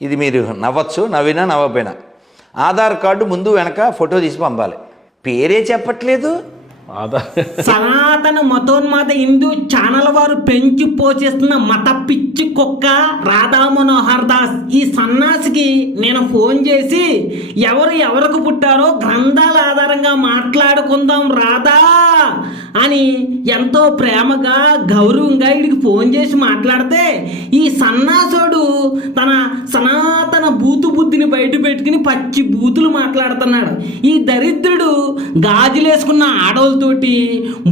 ఇది మీరు నవ్వచ్చు, నవ్వినా నవ్వపోయినా ఆధార్ కార్డు ముందు వెనక ఫోటో తీసి పంపాలి. పేరే చెప్పట్లేదు. సనాతన మతోన్మాద హిందూ ఛానల్ వారు పెంచి పోషిస్తున్న మత పిచ్చి కుక్క రాధా మనోహర్ దాస్ ఈ సన్నాసికి నేను ఫోన్ చేసి ఎవరికి పుట్టారో గ్రంథాల ఆధారంగా మాట్లాడుకుందాం రాధా అని ఎంతో ప్రేమగా గౌరవంగా వీడికి ఫోన్ చేసి మాట్లాడితే ఈ సన్నాసుడు తన సనాతన బూతు బుద్ధిని బయట పెట్టుకుని పచ్చి బూతులు మాట్లాడుతున్నాడు. ఈ దరిద్రుడు గాజులేసుకున్న ఆడోళ్ళతోటి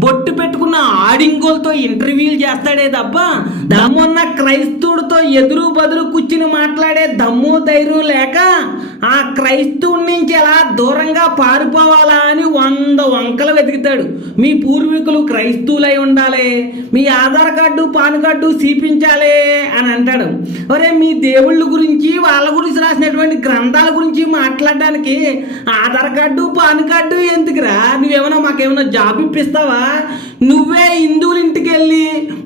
బొట్టు పెట్టుకున్న ఆడింగోలతో ఇంటర్వ్యూలు చేస్తాడే తప్ప దమ్మున్న క్రైస్తవుడితో ఎదురు బదులు కూర్చుని మాట్లాడే దమ్ము ధైర్యం లేక ఆ క్రైస్తవుడి నుంచి ఎలా దూరంగా పారిపోవాలా అని 100 వంకలు వెతుకుతాడు. మీ పూర్వీకులు క్రైస్తవులై ఉండాలి, మీ ఆధార్ కార్డు పాన్ కార్డు చూపించాలి అని అంటాడు. ఒరే మీ దేవుళ్ళ గురించి వాళ్ళ గురించి రాసినటువంటి గ్రంథాల గురించి మాట్లాడడానికి ఆధార్ కార్డు పాన్ కార్డు ఎందుకురా? నువ్వేమన్నా మాకేమన్నా జాబ్ ఇప్పిస్తావా? నువ్వే హిందువుల ఇంటికి వెళ్ళి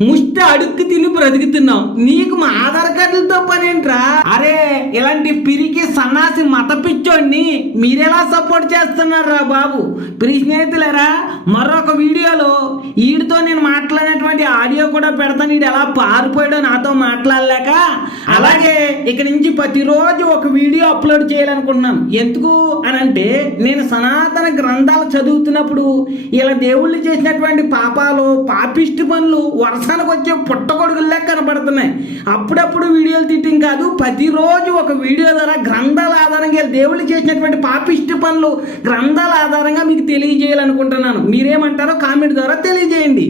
ముష్టి అడుక్కు తిని బ్రతుకుతున్నావు, నీకు మా ఆధార్ కార్డులతో పనేంట్రా? అరే ఇలాంటి పిరికి సన్నాసి మత పిచ్చోడిని మీరెలా సపోర్ట్ చేస్తున్నారా బాబు? ప్రియ స్నేహితులారా, మరొక వీడియోలో వీడితో నేను మాట్లాడినటువంటి ఆడియో కూడా పెడతాను. వీడు ఎలా పారిపోయాడో నాతో మాట్లాడలేక. అలాగే ఇక నుంచి ప్రతిరోజు ఒక వీడియో అప్లోడ్ చేయాలనుకుంటున్నాను. ఎందుకు అని అంటే నేను సనాతన గ్రంథాలు చదువుతున్నప్పుడు ఇలా దేవుళ్ళు చేసినటువంటి పాపాలు పాపిష్టి పనులు వర్షానికి వచ్చే పుట్టగొడుగుల్లా కనబడుతున్నాయి. అప్పుడప్పుడు వీడియోలు తీయటం కాదు, ప్రతిరోజు ఒక వీడియో ద్వారా గ్రంథాల ఆధారంగా దేవుళ్ళు చేసినటువంటి పాపిష్టి పనులు గ్రంథాల ఆధారంగా మీకు తెలియజేయాలనుకుంటున్నాను. మీరేమంటారో కామెంట్ ద్వారా తెలియజేయండి.